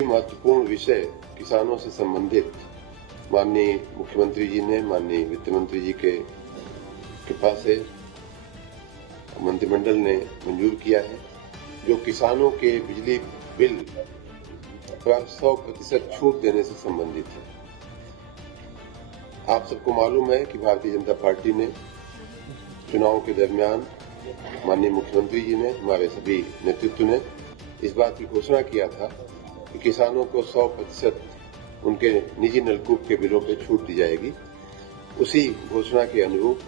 महत्वपूर्ण विषय किसानों से संबंधित माननीय मुख्यमंत्री जी ने माननीय वित्त मंत्री जी के कृपा से मंत्रिमंडल ने मंजूर किया है, जो किसानों के बिजली बिल पर 100% छूट देने से संबंधित है। आप सबको मालूम है कि भारतीय जनता पार्टी ने चुनाव के दरमियान माननीय मुख्यमंत्री जी ने, हमारे सभी नेतृत्व ने इस बात की घोषणा किया था कि किसानों को 100% उनके निजी नलकूप के बिलों पर छूट दी जाएगी। उसी घोषणा के अनुरूप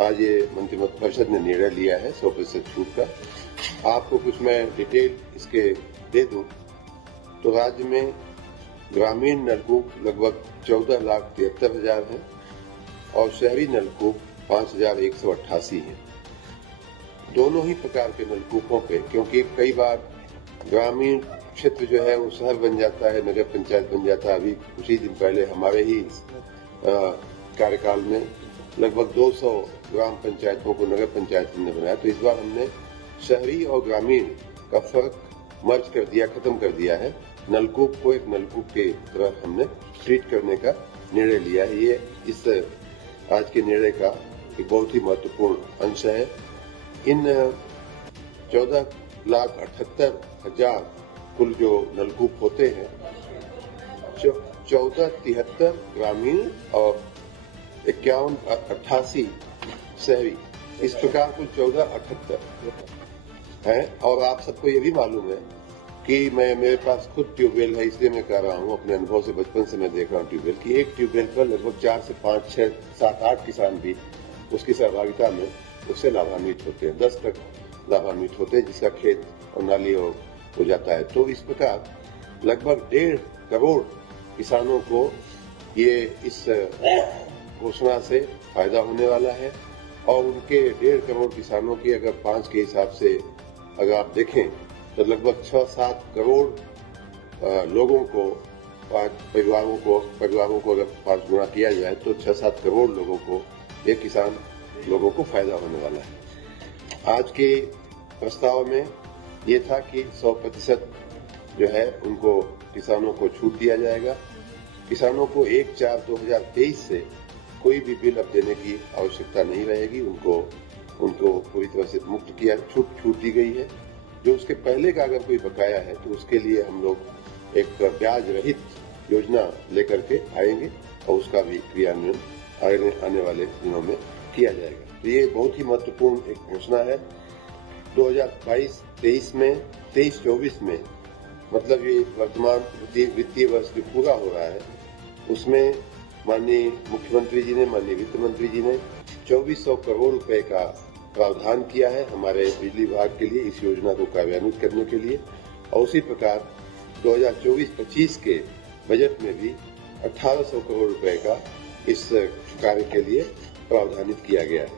आज ये मंत्रिपरिषद ने निर्णय लिया है 100% छूट का। आपको कुछ मैं डिटेल इसके दे दूं तो राज्य में ग्रामीण नलकूप लगभग 14,73,000 है और शहरी नलकूप 5,188 है। दोनों ही प्रकार के नलकूपों पे, क्योंकि कई बार ग्रामीण क्षेत्र जो है वो शहर बन जाता है, नगर पंचायत बन जाता है। अभी कुछ ही दिन पहले हमारे ही कार्यकाल में लगभग 200 ग्राम पंचायतों को नगर पंचायत हमने बनाया। तो इस बार हमने शहरी और ग्रामीण का फर्क मर्ज कर दिया, खत्म कर दिया है। नलकूप को एक नलकूप के तरह हमने ट्रीट करने का निर्णय लिया है। ये इस आज के निर्णय का एक बहुत ही महत्वपूर्ण अंश है। इन 14,78,000 कुल जो नलकूप होते हैं, 14,73 ग्रामीण और 51,88 शहरी, इस प्रकार कुल 14,78 है। और आप सबको ये भी मालूम है कि मेरे पास खुद ट्यूबवेल है, इसलिए मैं कह रहा हूँ, अपने अनुभव से बचपन से मैं देख रहा हूँ ट्यूबवेल की एक ट्यूबवेल पर लगभग 4 से 5, 6, 7, 8 किसान भी उसकी सहभागिता में उससे लाभान्वित होते हैं, 10 तक लाभान्वित होते हैं, जिसका खेत और नाली हो जाता है। तो इस प्रकार लगभग 1.5 करोड़ किसानों को ये इस घोषणा से फायदा होने वाला है। और उनके 1.5 करोड़ किसानों की अगर 5 के हिसाब से अगर आप देखें तो लगभग 6-7 करोड़ लोगों को, परिवारों को अगर 5 गुना किया जाए तो 6-7 करोड़ लोगों को, ये किसान लोगों को फायदा होने वाला है। आज के प्रस्ताव में ये था कि 100% जो है उनको किसानों को छूट दिया जाएगा। किसानों को 1/4/2023 से कोई भी बिल अब देने की आवश्यकता नहीं रहेगी। उनको पूरी तरह से मुक्त किया, छूट दी गई है। जो उसके पहले का अगर कोई बकाया है तो उसके लिए हम लोग एक ब्याज रहित योजना लेकर के आएंगे और उसका भी क्रियान्वयन आने वाले दिनों में किया जाएगा। तो ये बहुत ही महत्वपूर्ण एक घोषणा है। 2022-23 में, 23-24 में, मतलब ये वर्तमान वित्तीय वर्ष जो पूरा हो रहा है, उसमें माननीय मुख्यमंत्री जी ने, माननीय वित्त मंत्री जी ने 2,400 करोड़ रुपए का प्रावधान किया है हमारे बिजली विभाग के लिए, इस योजना को कार्यान्वित करने के लिए। और उसी प्रकार 2024-25 के बजट में भी 1,800 करोड़ रुपए का इस कार्य के लिए प्रावधानित किया गया है।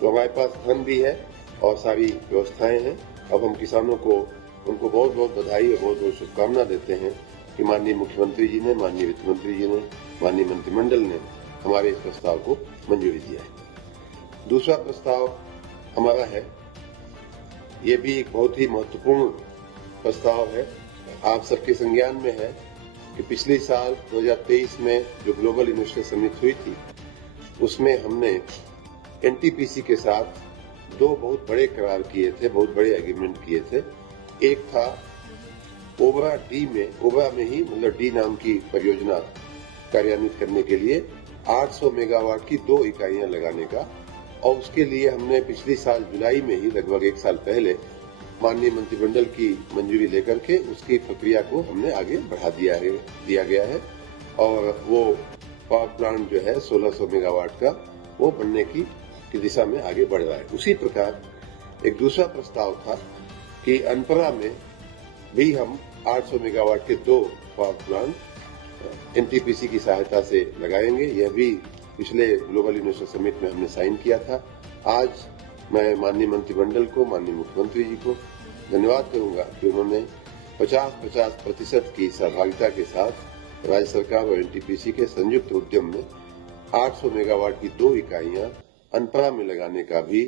तो हमारे पास धन भी है और सारी व्यवस्थाएं हैं। अब हम किसानों को, उनको बहुत बहुत बधाई और बहुत बहुत शुभकामना देते हैं कि माननीय मुख्यमंत्री जी ने, माननीय वित्त मंत्री जी ने, माननीय मंत्रिमंडल ने हमारे इस प्रस्ताव को मंजूरी दिया है। दूसरा प्रस्ताव हमारा है, ये भी एक बहुत ही महत्वपूर्ण प्रस्ताव है। आप सबके संज्ञान में है कि पिछले साल 2023 में जो ग्लोबल इन्वेस्टर समिट हुई थी, उसमें हमने एनटीपीसी के साथ 2 बहुत बड़े करार किए थे, बहुत बड़े एग्रीमेंट किए थे। एक था ओबरा में ही, मतलब डी नाम की परियोजना कार्यान्वित करने के लिए 800 मेगावाट की 2 इकाइयां लगाने का। और उसके लिए हमने पिछले साल जुलाई में ही, लगभग 1 साल पहले, माननीय मंत्रिमंडल की मंजूरी लेकर के उसकी प्रक्रिया को हमने आगे बढ़ा दिया गया है। और वो पावर प्लांट जो है 1600 मेगावाट का, वो बनने की दिशा में आगे बढ़ रहा है। उसी प्रकार एक दूसरा प्रस्ताव था कि अनपरा में भी हम 800 मेगावाट के 2 पावर प्लांट एनटीपीसी की सहायता से लगाएंगे। यह भी पिछले ग्लोबल इन्वेस्टर समिट में हमने साइन किया था। आज मैं माननीय मंत्रिमंडल को, माननीय मुख्यमंत्री जी को धन्यवाद करूंगा कि उन्होंने 50-50% की सहभागिता के साथ राज्य सरकार और एनटीपीसी के संयुक्त उद्यम में 800 मेगावाट की 2 इकाइयां अनपरा में लगाने का भी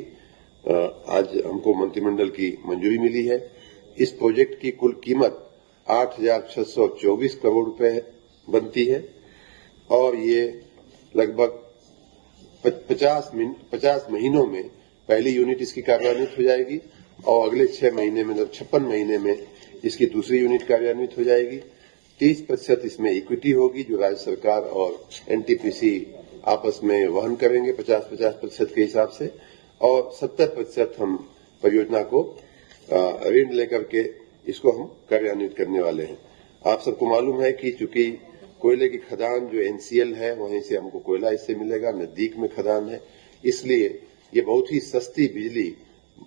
आज हमको मंत्रिमंडल की मंजूरी मिली है। इस प्रोजेक्ट की कुल कीमत 8,624 करोड़ रुपए बनती है और ये लगभग 50 महीनों में पहली यूनिट इसकी कार्यान्वित हो जाएगी और अगले 6 महीने में 56 महीने में इसकी दूसरी यूनिट कार्यान्वित हो जाएगी। 30% इसमें इक्विटी होगी जो राज्य सरकार और एनटीपीसी आपस में वहन करेंगे 50-50% के हिसाब से, और 70% हम परियोजना को ऋण लेकर के इसको हम कार्यान्वित करने वाले हैं। आप सबको मालूम है कि चूंकि कोयले की खदान जो एनसीएल है वहीं से हमको कोयला इससे मिलेगा, नजदीक में खदान है, इसलिए ये बहुत ही सस्ती बिजली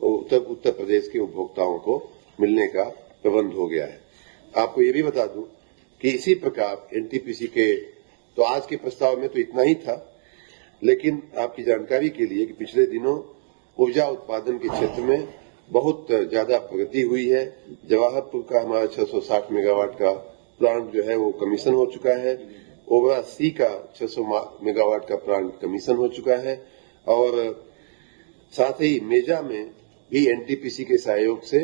उत्तर प्रदेश के उपभोक्ताओं को मिलने का प्रबंध हो गया है। आपको ये भी बता दूं कि इसी प्रकार एनटीपीसी के तो आज के प्रस्ताव में तो इतना ही था, लेकिन आपकी जानकारी के लिए कि पिछले दिनों ऊर्जा उत्पादन के क्षेत्र में बहुत ज्यादा प्रगति हुई है। जवाहरपुर का हमारा 660 मेगावाट का प्लांट जो है वो कमीशन हो चुका है। ओबरा सी का 600 मेगावाट का प्लांट कमीशन हो चुका है और साथ ही मेजा में भी एनटीपीसी के सहयोग से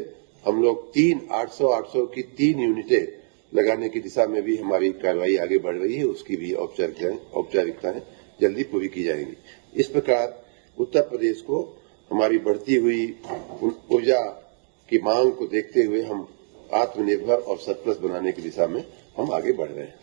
हम लोग 800 की 3 यूनिटें लगाने की दिशा में भी हमारी कार्रवाई आगे बढ़ रही है। उसकी भी औपचारिकताएं जल्दी पूरी की जाएंगी। इस प्रकार उत्तर प्रदेश को हमारी बढ़ती हुई ऊर्जा की मांग को देखते हुए हम आत्मनिर्भर और सरप्लस बनाने की दिशा में हम आगे बढ़ रहे हैं।